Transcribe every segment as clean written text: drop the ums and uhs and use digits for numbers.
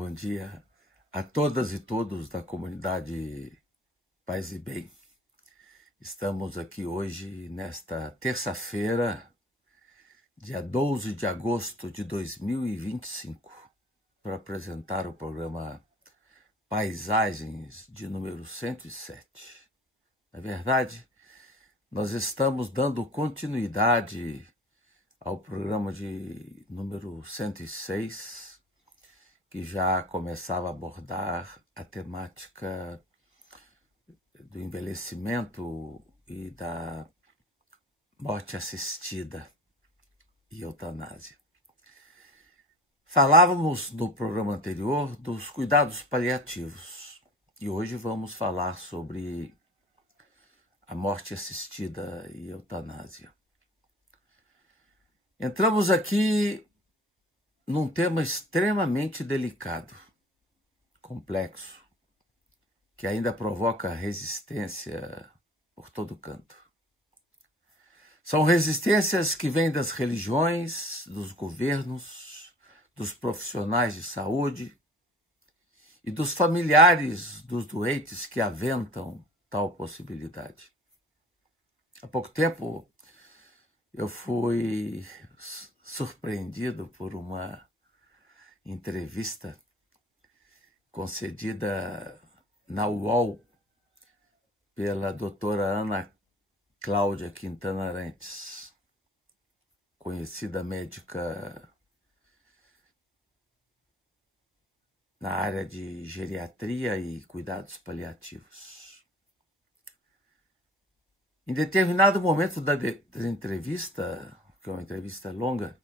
Bom dia a todas e todos da comunidade Paz e Bem. Estamos aqui hoje, nesta terça-feira, dia 12 de agosto de 2025, para apresentar o programa Paisagens de número 107. Na verdade, nós estamos dando continuidade ao programa de número 106, que já começava a abordar a temática do envelhecimento e da morte assistida e eutanásia. Falávamos no programa anterior dos cuidados paliativos e hoje vamos falar sobre a morte assistida e eutanásia. Entramos aqui num tema extremamente delicado, complexo, que ainda provoca resistência por todo canto. São resistências que vêm das religiões, dos governos, dos profissionais de saúde e dos familiares dos doentes que aventam tal possibilidade. Há pouco tempo eu fui surpreendido por uma entrevista concedida na UOL pela doutora Ana Cláudia Quintana Arantes, conhecida médica na área de geriatria e cuidados paliativos. Em determinado momento da entrevista, que é uma entrevista longa,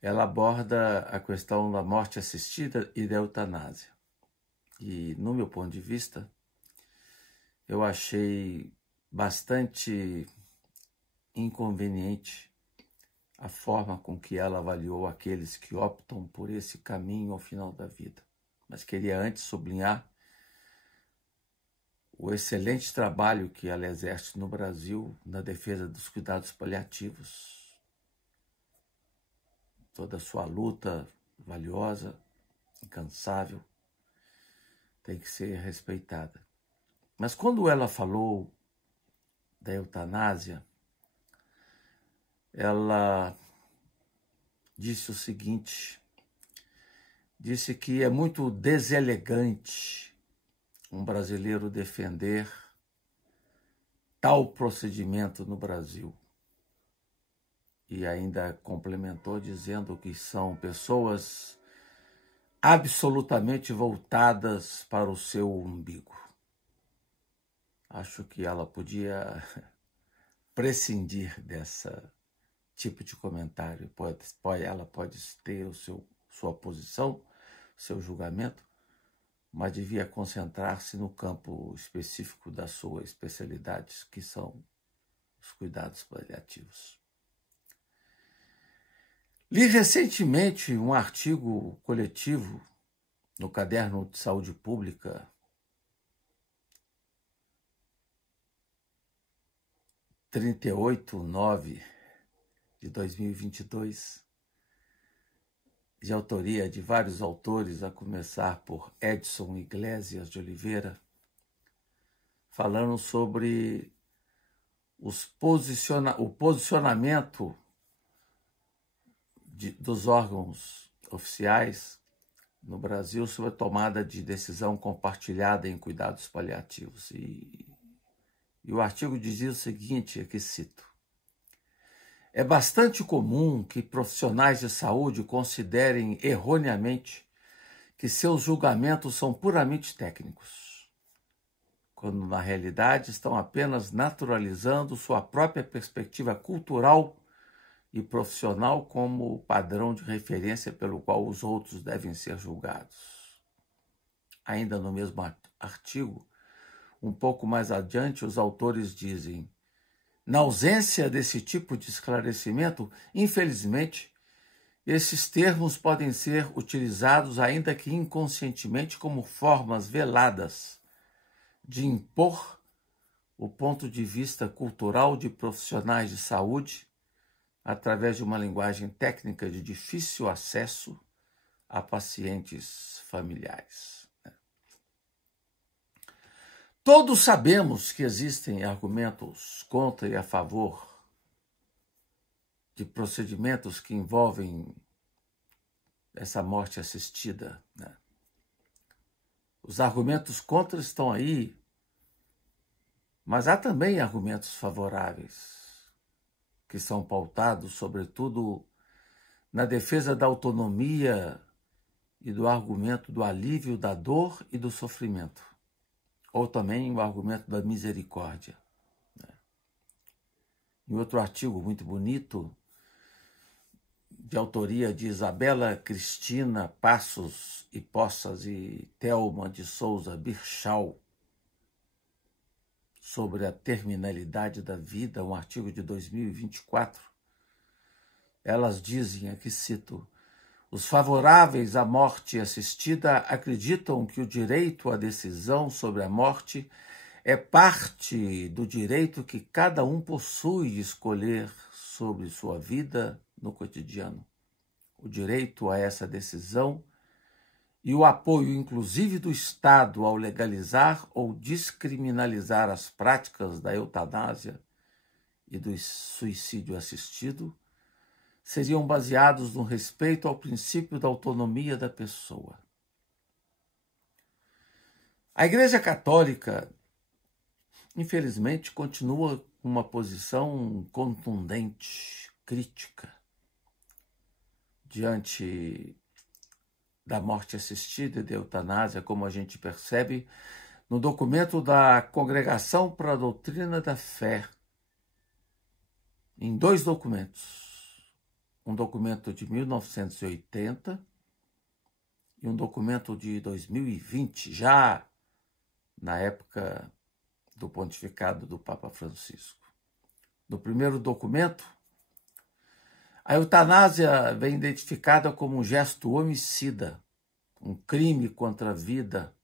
ela aborda a questão da morte assistida e da eutanásia. E, no meu ponto de vista, eu achei bastante inconveniente a forma com que ela avaliou aqueles que optam por esse caminho ao final da vida. Mas queria antes sublinhar o excelente trabalho que ela exerce no Brasil na defesa dos cuidados paliativos. Toda a sua luta valiosa, incansável, tem que ser respeitada. Mas quando ela falou da eutanásia, ela disse o seguinte, disse que é muito deselegante um brasileiro defender tal procedimento no Brasil. E ainda complementou dizendo que são pessoas absolutamente voltadas para o seu umbigo. Acho que ela podia prescindir desse tipo de comentário. Ela pode ter sua posição, seu julgamento, mas devia concentrar-se no campo específico da sua especialidade, que são os cuidados paliativos. Li recentemente um artigo coletivo no Caderno de Saúde Pública, 38/9 de 2022, de autoria de vários autores, a começar por Edson Iglesias de Oliveira, falando sobre o posicionamento dos órgãos oficiais no Brasil sobre a tomada de decisão compartilhada em cuidados paliativos. E o artigo dizia o seguinte, aqui cito: é bastante comum que profissionais de saúde considerem erroneamente que seus julgamentos são puramente técnicos, quando na realidade estão apenas naturalizando sua própria perspectiva cultural e profissional como padrão de referência pelo qual os outros devem ser julgados. Ainda no mesmo artigo, um pouco mais adiante, os autores dizem: na ausência desse tipo de esclarecimento, infelizmente, esses termos podem ser utilizados, ainda que inconscientemente, como formas veladas de impor o ponto de vista cultural de profissionais de saúde através de uma linguagem técnica de difícil acesso a pacientes familiares. Todos sabemos que existem argumentos contra e a favor de procedimentos que envolvem essa morte assistida, né? Os argumentos contra estão aí, mas há também argumentos favoráveis, que são pautados, sobretudo, na defesa da autonomia e do argumento do alívio da dor e do sofrimento, ou também o argumento da misericórdia. Em outro artigo muito bonito, de autoria de Isabela Cristina Passos e Poças e Thelma de Souza Birchal, sobre a terminalidade da vida, um artigo de 2024, elas dizem, aqui cito, os favoráveis à morte assistida acreditam que o direito à decisão sobre a morte é parte do direito que cada um possui de escolher sobre sua vida no cotidiano. O direito a essa decisão e o apoio, inclusive, do Estado ao legalizar ou descriminalizar as práticas da eutanásia e do suicídio assistido seriam baseados no respeito ao princípio da autonomia da pessoa. A Igreja Católica, infelizmente, continua com uma posição contundente, crítica, diante da morte assistida e da eutanásia, como a gente percebe no documento da Congregação para a Doutrina da Fé, em dois documentos. Um documento de 1980 e um documento de 2020, já na época do pontificado do Papa Francisco. No primeiro documento, a eutanásia vem identificada como um gesto homicida, um crime contra a vida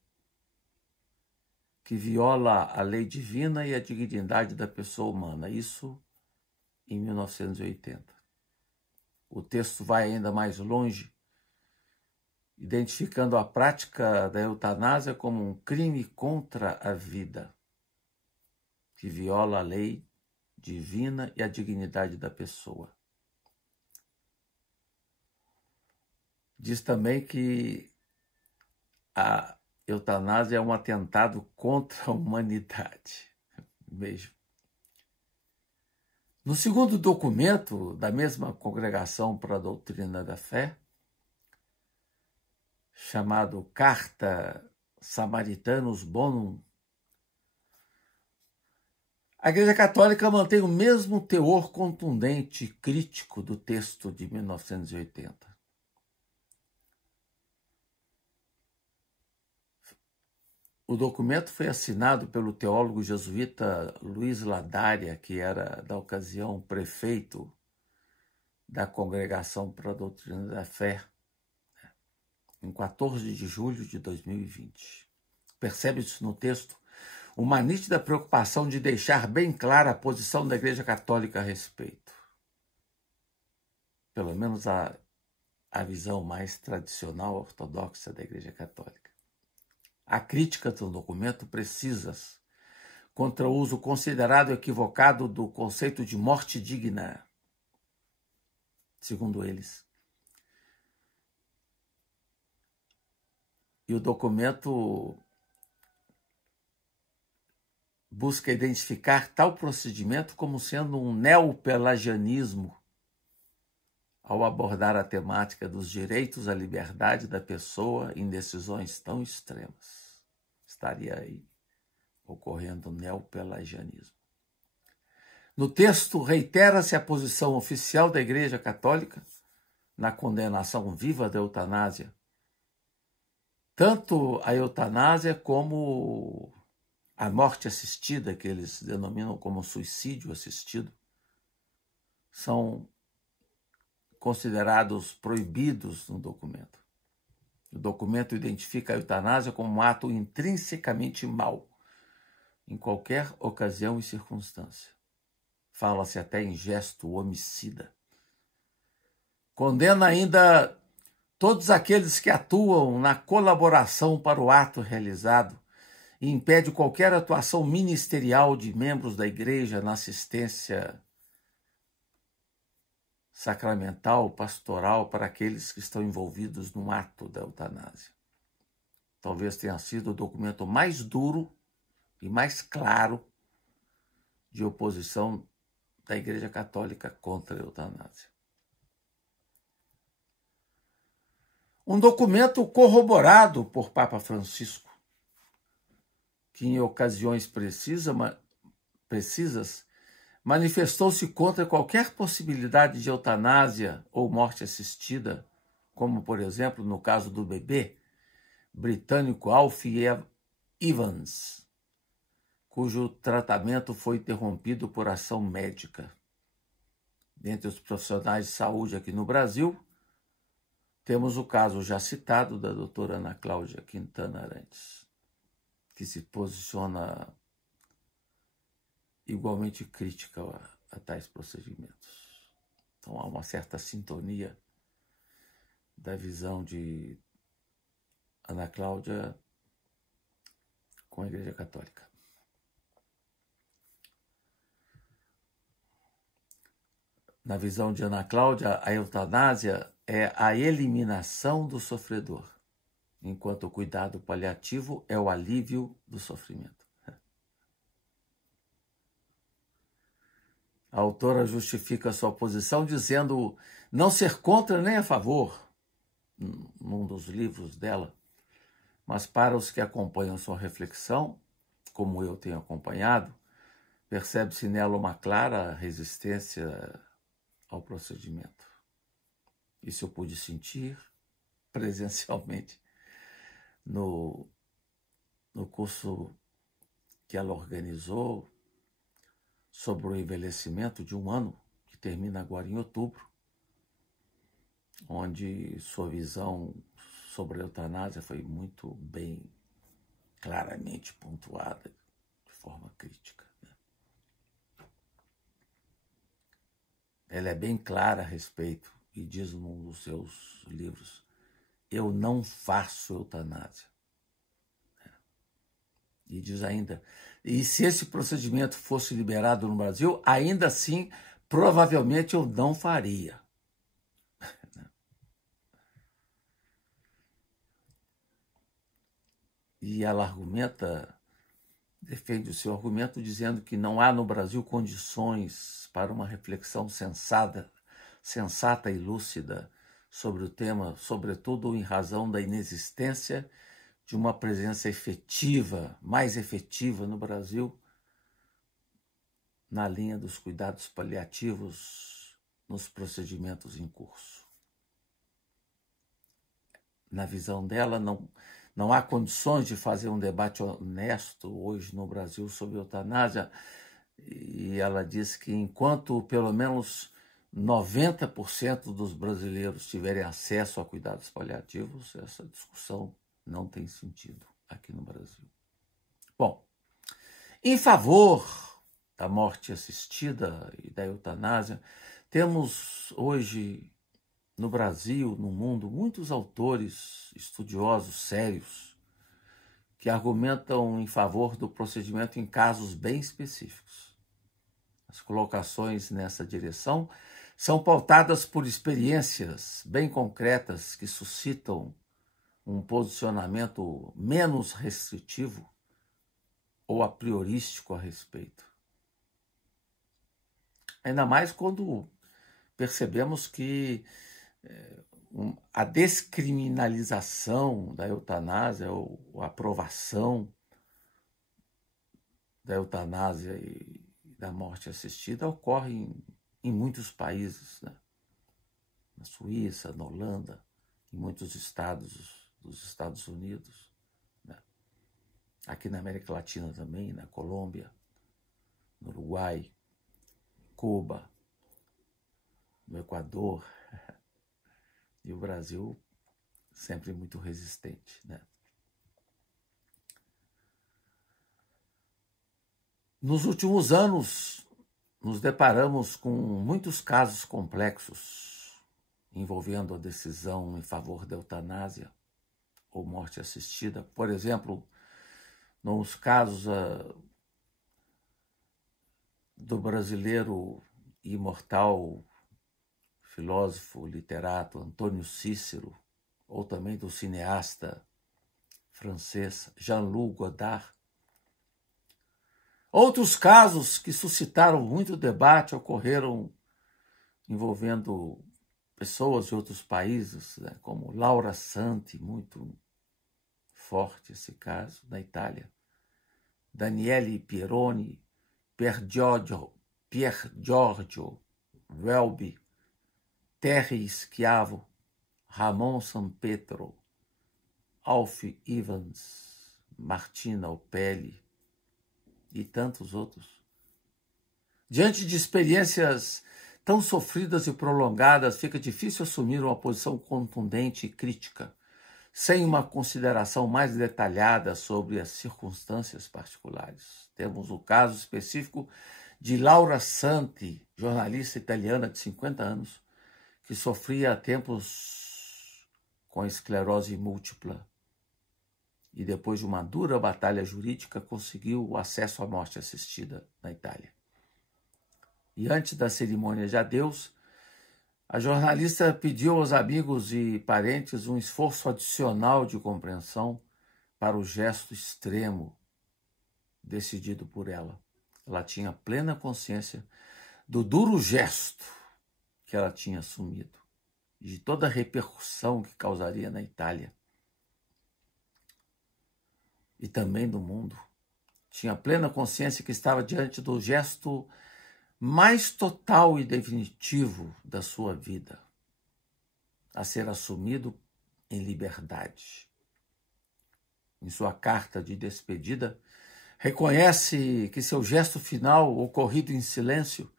que viola a lei divina e a dignidade da pessoa humana. Isso em 1980. O texto vai ainda mais longe, identificando a prática da eutanásia como um crime contra a vida, que viola a lei divina e a dignidade da pessoa. Diz também que a eutanásia é um atentado contra a humanidade. Mesmo. No segundo documento da mesma Congregação para a Doutrina da Fé, chamado Carta Samaritanus Bonum, a Igreja Católica mantém o mesmo teor contundente e crítico do texto de 1980. O documento foi assinado pelo teólogo jesuíta Luiz Ladária, que era, da ocasião, prefeito da Congregação para a Doutrina da Fé, em 14 de julho de 2020. Percebe-se no texto uma nítida preocupação de deixar bem clara a posição da Igreja Católica a respeito. Pelo menos a visão mais tradicional ortodoxa da Igreja Católica. A crítica do documento precisa contra o uso considerado equivocado do conceito de morte digna, segundo eles. E o documento busca identificar tal procedimento como sendo um neopelagianismo ao abordar a temática dos direitos à liberdade da pessoa em decisões tão extremas. Estaria aí ocorrendo o neopelagianismo. No texto, reitera-se a posição oficial da Igreja Católica na condenação viva da eutanásia. Tanto a eutanásia como a morte assistida, que eles denominam como suicídio assistido, são considerados proibidos no documento. O documento identifica a eutanásia como um ato intrinsecamente mau, em qualquer ocasião e circunstância. Fala-se até em gesto homicida. Condena ainda Todos aqueles que atuam na colaboração para o ato realizado e impede qualquer atuação ministerial de membros da igreja na assistência sacramental, pastoral para aqueles que estão envolvidos no ato da eutanásia. Talvez tenha sido o documento mais duro e mais claro de oposição da Igreja Católica contra a eutanásia. Um documento corroborado por Papa Francisco, que em ocasiões precisas manifestou-se contra qualquer possibilidade de eutanásia ou morte assistida, como, por exemplo, no caso do bebê britânico Alfie Evans, cujo tratamento foi interrompido por ação médica. Dentre os profissionais de saúde aqui no Brasil, temos o caso já citado da doutora Ana Cláudia Quintana Arantes, que se posiciona igualmente crítica a tais procedimentos. Então há uma certa sintonia da visão de Ana Cláudia com a Igreja Católica. Na visão de Ana Cláudia, a eutanásia é a eliminação do sofredor, enquanto o cuidado paliativo é o alívio do sofrimento. A autora justifica sua posição dizendo não ser contra nem a favor, num dos livros dela, mas para os que acompanham sua reflexão, como eu tenho acompanhado, percebe-se nela uma clara resistência ao procedimento. Isso eu pude sentir presencialmente no curso que ela organizou sobre o envelhecimento de um ano, que termina agora em outubro, onde sua visão sobre a eutanásia foi muito bem, claramente pontuada, de forma crítica. Ela é bem clara a respeito e diz num dos seus livros: eu não faço eutanásia. E diz ainda, e se esse procedimento fosse liberado no Brasil, ainda assim, provavelmente eu não faria. E ela defende o seu argumento dizendo que não há no Brasil condições para uma reflexão sensata e lúcida sobre o tema, sobretudo em razão da inexistência de uma presença efetiva, mais efetiva no Brasil, na linha dos cuidados paliativos nos procedimentos em curso. Na visão dela, não há condições de fazer um debate honesto hoje no Brasil sobre eutanásia, e ela diz que enquanto pelo menos 90% dos brasileiros tiverem acesso a cuidados paliativos, essa discussão não tem sentido aqui no Brasil. Bom, em favor da morte assistida e da eutanásia, temos hoje no Brasil, no mundo, muitos autores estudiosos sérios que argumentam em favor do procedimento em casos bem específicos. As colocações nessa direção são pautadas por experiências bem concretas que suscitam um posicionamento menos restritivo ou a priorístico a respeito. Ainda mais quando percebemos que a descriminalização da eutanásia ou a aprovação da eutanásia e da morte assistida ocorre em muitos países, né? Na Suíça, na Holanda, em muitos estados dos Estados Unidos, né? Aqui na América Latina também, na Colômbia, no Uruguai, Cuba, no Equador, e o Brasil sempre muito resistente, né? Nos últimos anos, nos deparamos com muitos casos complexos envolvendo a decisão em favor da eutanásia ou morte assistida. Por exemplo, nos casos do brasileiro imortal, filósofo, literato Antônio Cícero, ou também do cineasta francês Jean-Luc Godard. Outros casos que suscitaram muito debate ocorreram envolvendo pessoas de outros países, né, como Laura Santi, muito forte esse caso, na Itália, Daniele Pieroni, Pier Giorgio Welby, Terry Schiavo, Ramon Sampetro, Alf Evans, Martina Opelli e tantos outros. Diante de experiências tão sofridas e prolongadas, fica difícil assumir uma posição contundente e crítica, sem uma consideração mais detalhada sobre as circunstâncias particulares. Temos o caso específico de Laura Santi, jornalista italiana de 50 anos, que sofria há tempos com esclerose múltipla e depois de uma dura batalha jurídica conseguiu o acesso à morte assistida na Itália. E antes da cerimônia de adeus, a jornalista pediu aos amigos e parentes um esforço adicional de compreensão para o gesto extremo decidido por ela. Ela tinha plena consciência do duro gesto que ela tinha assumido e de toda a repercussão que causaria na Itália e também no mundo. Tinha plena consciência que estava diante do gesto mais total e definitivo da sua vida, a ser assumido em liberdade. Em sua carta de despedida, reconhece que seu gesto final, ocorrido em silêncio,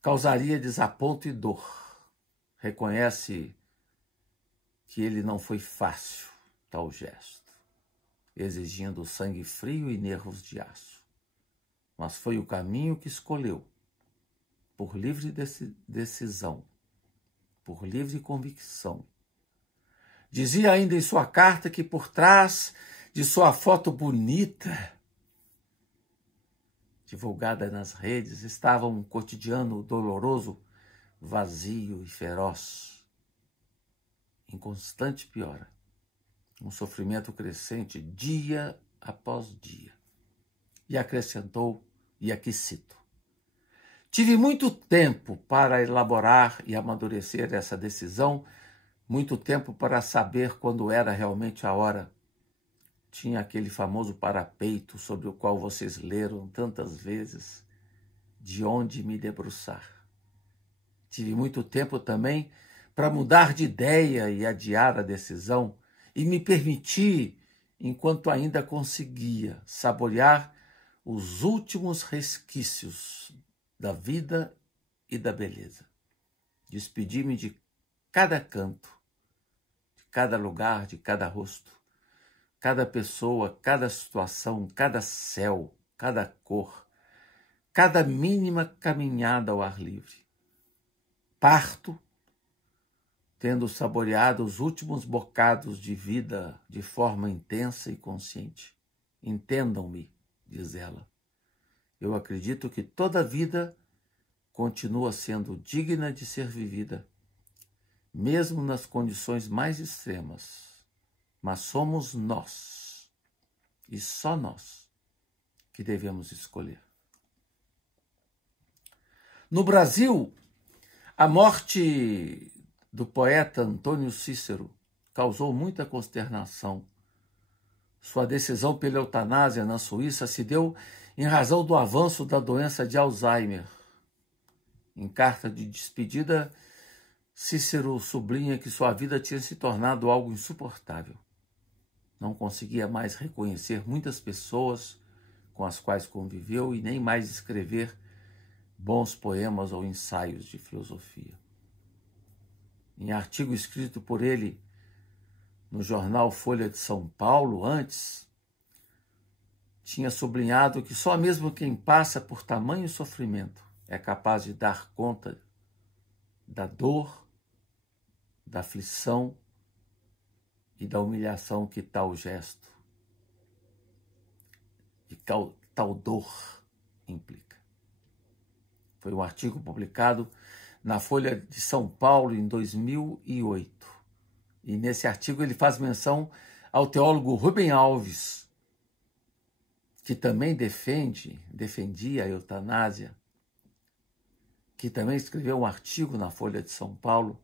causaria desaponto e dor. Reconhece que ele não foi fácil, tal gesto, exigindo sangue frio e nervos de aço. Mas foi o caminho que escolheu, por livre decisão, por livre convicção. Dizia ainda em sua carta que por trás de sua foto bonita, divulgada nas redes, estava um cotidiano doloroso, vazio e feroz, em constante piora, um sofrimento crescente dia após dia. E acrescentou, e aqui cito: tive muito tempo para elaborar e amadurecer essa decisão, muito tempo para saber quando era realmente a hora. Tinha aquele famoso parapeito sobre o qual vocês leram tantas vezes, de onde me debruçar. Tive muito tempo também para mudar de ideia e adiar a decisão, e me permiti, enquanto ainda conseguia, saborear os últimos resquícios da vida e da beleza. Despedi-me de cada canto, de cada lugar, de cada rosto, cada pessoa, cada situação, cada céu, cada cor, cada mínima caminhada ao ar livre. Parto, tendo saboreado os últimos bocados de vida de forma intensa e consciente. Entendam-me, diz ela. Eu acredito que toda vida continua sendo digna de ser vivida, mesmo nas condições mais extremas. Mas somos nós, e só nós, que devemos escolher. No Brasil, a morte do poeta Antônio Cícero causou muita consternação. Sua decisão pela eutanásia na Suíça se deu em razão do avanço da doença de Alzheimer. Em carta de despedida, Cícero sublinha que sua vida tinha se tornado algo insuportável. Não conseguia mais reconhecer muitas pessoas com as quais conviveu e nem mais escrever bons poemas ou ensaios de filosofia. Em artigo escrito por ele no jornal Folha de São Paulo, antes, tinha sublinhado que só mesmo quem passa por tamanho sofrimento é capaz de dar conta da dor da aflição e da humilhação que tal gesto e tal dor implica. Foi um artigo publicado na Folha de São Paulo em 2008. E nesse artigo ele faz menção ao teólogo Rubem Alves, que também defendia a eutanásia, que também escreveu um artigo na Folha de São Paulo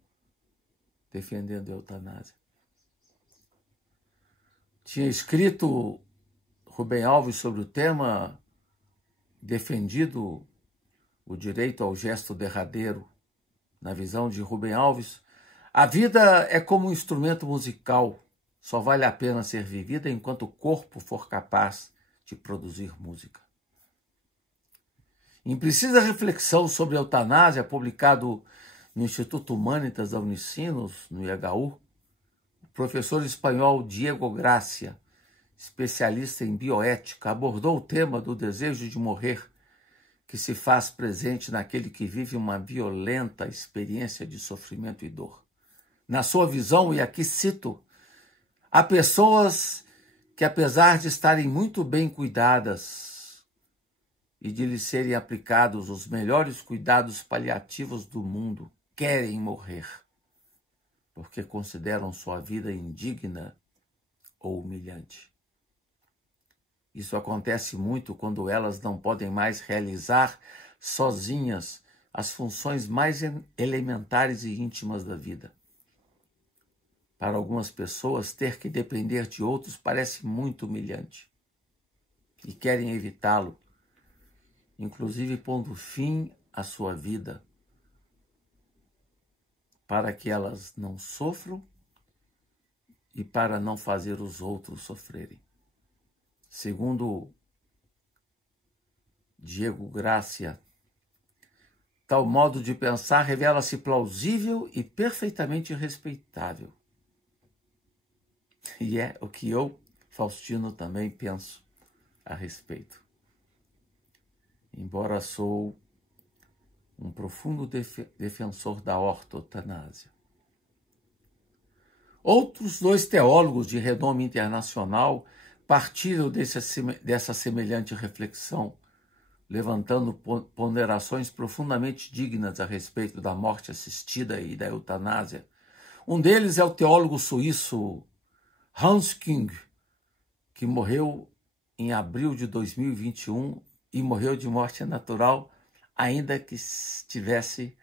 defendendo a eutanásia. Tinha escrito Rubem Alves sobre o tema, defendido o direito ao gesto derradeiro. Na visão de Rubem Alves, a vida é como um instrumento musical, só vale a pena ser vivida enquanto o corpo for capaz de produzir música. Em Precisa Reflexão sobre a Eutanásia, publicado no Instituto Humanitas da Unicinos, no IHU, o professor espanhol Diego Gracia, especialista em bioética, abordou o tema do desejo de morrer, que se faz presente naquele que vive uma violenta experiência de sofrimento e dor. Na sua visão, e aqui cito, há pessoas que, apesar de estarem muito bem cuidadas e de lhes serem aplicados os melhores cuidados paliativos do mundo, querem morrer, porque consideram sua vida indigna ou humilhante. Isso acontece muito quando elas não podem mais realizar sozinhas as funções mais elementares e íntimas da vida. Para algumas pessoas, ter que depender de outros parece muito humilhante e querem evitá-lo, inclusive pondo fim à sua vida, para que elas não sofram e para não fazer os outros sofrerem. Segundo Diego Gracia, tal modo de pensar revela-se plausível e perfeitamente respeitável. E é o que eu, Faustino, também penso a respeito. Embora sou um profundo defensor da ortotanásia. Outros dois teólogos de renome internacional partiram dessa semelhante reflexão, levantando ponderações profundamente dignas a respeito da morte assistida e da eutanásia. Um deles é o teólogo suíço Hans Küng, que morreu em abril de 2021 e morreu de morte natural, ainda que tivesse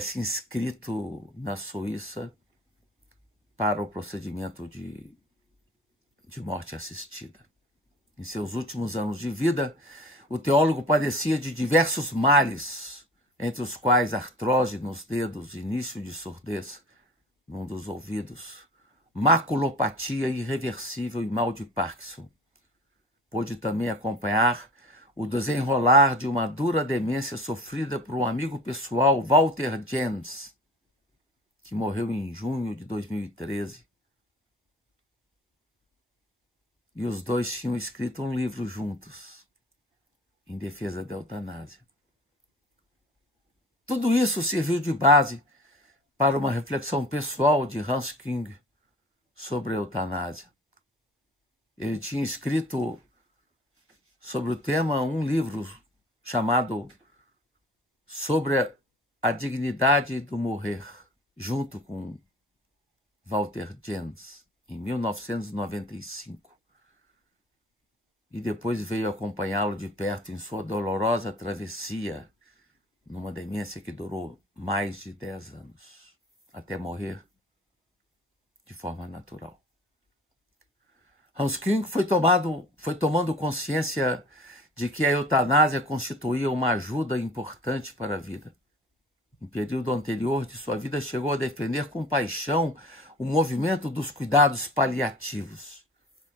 se inscrito na Suíça para o procedimento de morte assistida. Em seus últimos anos de vida, o teólogo padecia de diversos males, entre os quais artrose nos dedos, início de surdez num dos ouvidos, maculopatia irreversível e mal de Parkinson. Pôde também acompanhar o desenrolar de uma dura demência sofrida por um amigo pessoal, Walter Jens, que morreu em junho de 2013. E os dois tinham escrito um livro juntos, em defesa da eutanásia. Tudo isso serviu de base para uma reflexão pessoal de Hans Küng sobre a eutanásia. Ele tinha escrito sobre o tema um livro chamado Sobre a Dignidade do Morrer, junto com Walter Jens, em 1995. E depois veio acompanhá-lo de perto em sua dolorosa travessia, numa demência que durou mais de 10 anos, até morrer de forma natural. Hans Küng foi tomando consciência de que a eutanásia constituía uma ajuda importante para a vida. Em período anterior de sua vida, chegou a defender com paixão o movimento dos cuidados paliativos.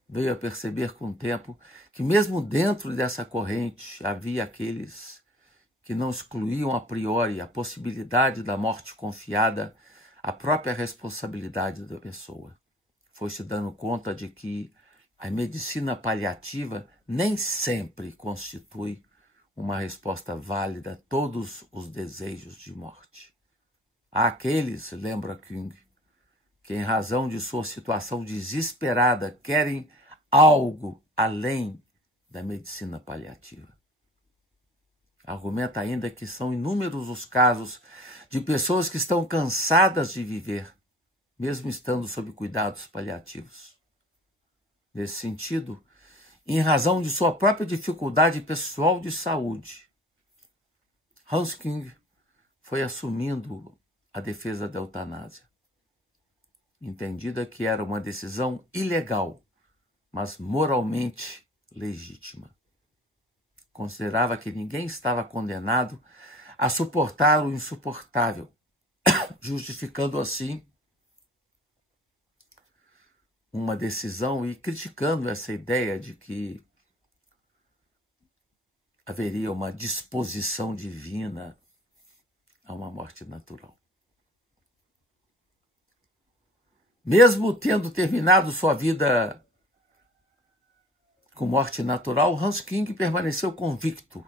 Veio a perceber com o tempo que mesmo dentro dessa corrente havia aqueles que não excluíam a priori a possibilidade da morte confiada à própria responsabilidade da pessoa. Foi se dando conta de que a medicina paliativa nem sempre constitui uma resposta válida a todos os desejos de morte. Há aqueles, lembra Jung, que em razão de sua situação desesperada querem algo além da medicina paliativa. Argumenta ainda que são inúmeros os casos de pessoas que estão cansadas de viver, mesmo estando sob cuidados paliativos. Nesse sentido, em razão de sua própria dificuldade pessoal de saúde, Hans Küng foi assumindo a defesa da eutanásia, entendida que era uma decisão ilegal, mas moralmente legítima. Considerava que ninguém estava condenado a suportar o insuportável, justificando assim uma decisão e criticando essa ideia de que haveria uma disposição divina a uma morte natural. Mesmo tendo terminado sua vida com morte natural, Hans Küng permaneceu convicto,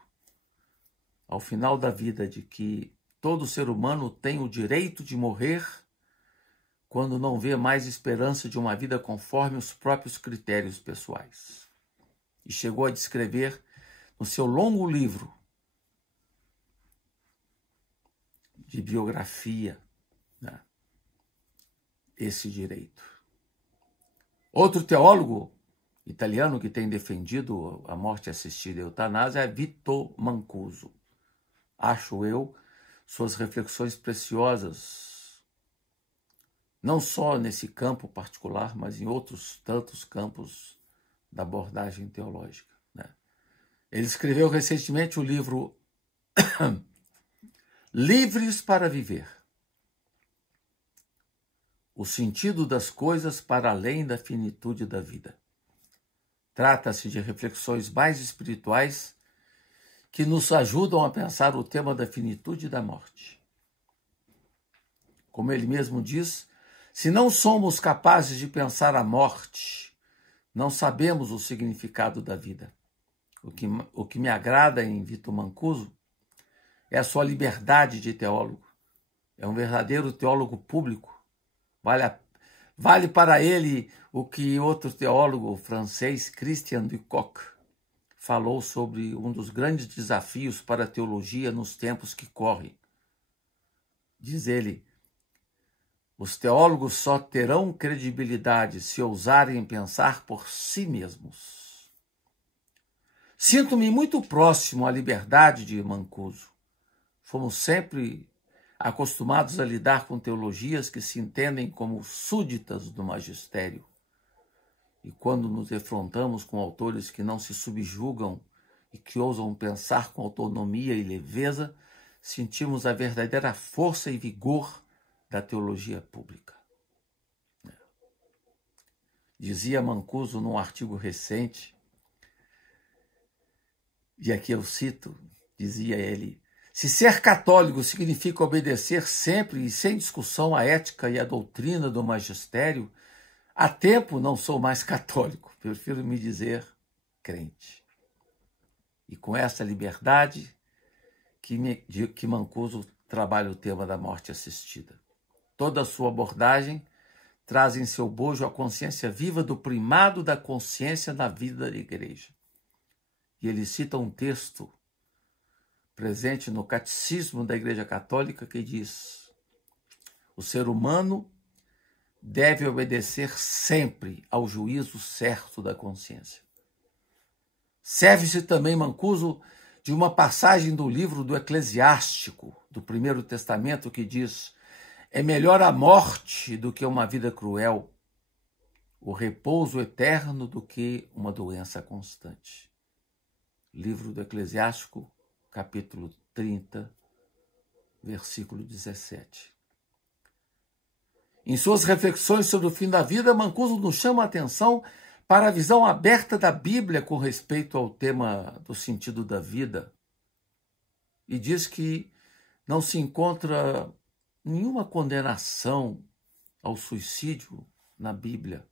ao final da vida, de que todo ser humano tem o direito de morrer quando não vê mais esperança de uma vida conforme os próprios critérios pessoais. E chegou a descrever no seu longo livro de biografia, né, esse direito. Outro teólogo italiano que tem defendido a morte assistida e a eutanásia é Vito Mancuso. Acho eu suas reflexões preciosas, não só nesse campo particular, mas em outros tantos campos da abordagem teológica, né? Ele escreveu recentemente o livro Livres para Viver. O sentido das coisas para além da finitude da vida. Trata-se de reflexões mais espirituais que nos ajudam a pensar o tema da finitude da morte. Como ele mesmo diz, se não somos capazes de pensar a morte, não sabemos o significado da vida. O que me agrada em Vito Mancuso é a sua liberdade de teólogo. É um verdadeiro teólogo público. Vale para ele o que outro teólogo francês, Christian Ducoq, falou sobre um dos grandes desafios para a teologia nos tempos que correm. Diz ele, os teólogos só terão credibilidade se ousarem pensar por si mesmos. Sinto-me muito próximo à liberdade de Mancuso. Fomos sempre acostumados a lidar com teologias que se entendem como súditas do magistério. E quando nos defrontamos com autores que não se subjugam e que ousam pensar com autonomia e leveza, sentimos a verdadeira força e vigor da teologia pública. Dizia Mancuso num artigo recente, e aqui eu cito, dizia ele, se ser católico significa obedecer sempre e sem discussão à ética e à doutrina do magistério, há tempo não sou mais católico, prefiro me dizer crente. E com essa liberdade que Mancuso trabalha o tema da morte assistida. Toda a sua abordagem traz em seu bojo a consciência viva do primado da consciência na vida da igreja. E ele cita um texto presente no Catecismo da Igreja Católica que diz: o ser humano deve obedecer sempre ao juízo certo da consciência. Serve-se também Mancuso de uma passagem do livro do Eclesiástico, do Primeiro Testamento, que diz: é melhor a morte do que uma vida cruel, o repouso eterno do que uma doença constante. Livro do Eclesiástico, capítulo 30, versículo 17. Em suas reflexões sobre o fim da vida, Mancuso nos chama a atenção para a visão aberta da Bíblia com respeito ao tema do sentido da vida e diz que não se encontra nenhuma condenação ao suicídio na Bíblia.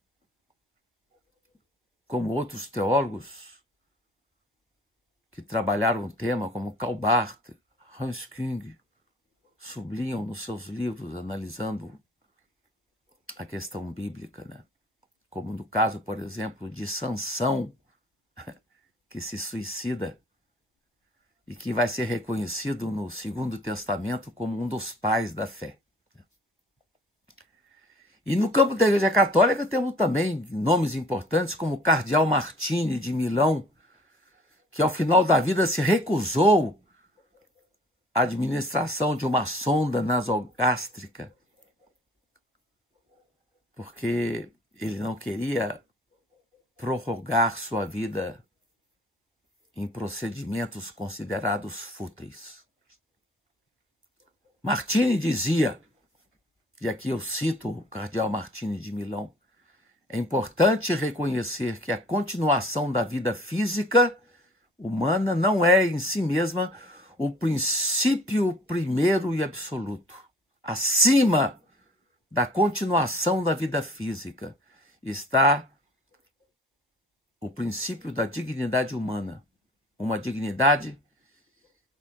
Como outros teólogos que trabalharam o tema, como Karl Barth, Hans Küng, sublinham nos seus livros, analisando a questão bíblica, né? Como no caso, por exemplo, de Sansão, que se suicida e que vai ser reconhecido no Segundo Testamento como um dos pais da fé. E no campo da Igreja Católica temos também nomes importantes como o Cardeal Martini de Milão, que ao final da vida se recusou à administração de uma sonda nasogástrica, porque ele não queria prorrogar sua vida em procedimentos considerados fúteis. Martini dizia, e aqui eu cito o Cardeal Martini de Milão, é importante reconhecer que a continuação da vida física humana não é em si mesma o princípio primeiro e absoluto. Acima da continuação da vida física está o princípio da dignidade humana, uma dignidade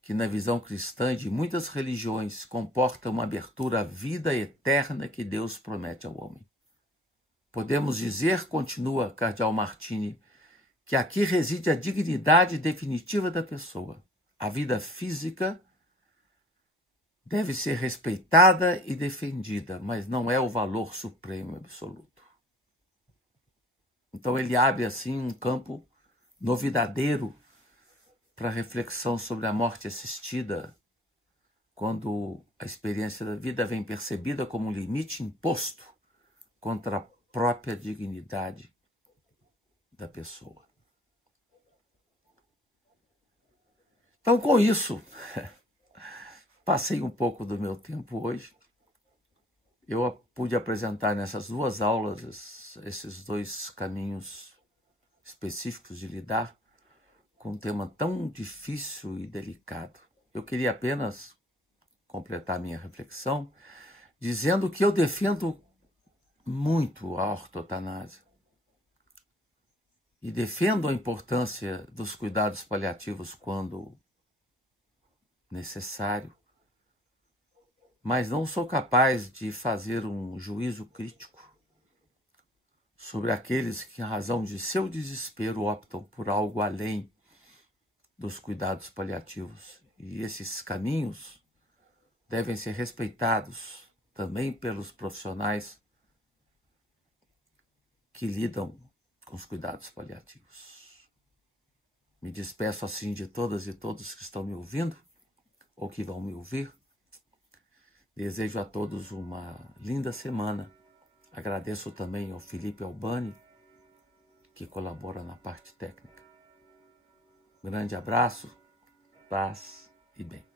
que na visão cristã de muitas religiões comporta uma abertura à vida eterna que Deus promete ao homem. Podemos dizer, continua Cardeal Martini, que aqui reside a dignidade definitiva da pessoa. A vida física deve ser respeitada e defendida, mas não é o valor supremo e absoluto. Então ele abre assim um campo novidadeiro para reflexão sobre a morte assistida, quando a experiência da vida vem percebida como um limite imposto contra a própria dignidade da pessoa. Então, com isso, passei um pouco do meu tempo hoje. Eu pude apresentar nessas duas aulas esses dois caminhos específicos de lidar com um tema tão difícil e delicado. Eu queria apenas completar minha reflexão dizendo que eu defendo muito a ortotanásia e defendo a importância dos cuidados paliativos quando necessário, mas não sou capaz de fazer um juízo crítico sobre aqueles que, em razão de seu desespero, optam por algo além dos cuidados paliativos. E esses caminhos devem ser respeitados também pelos profissionais que lidam com os cuidados paliativos. Me despeço assim de todas e todos que estão me ouvindo ou que vão me ouvir. Desejo a todos uma linda semana. Agradeço também ao Felipe Albani, que colabora na parte técnica. Grande abraço, paz e bem.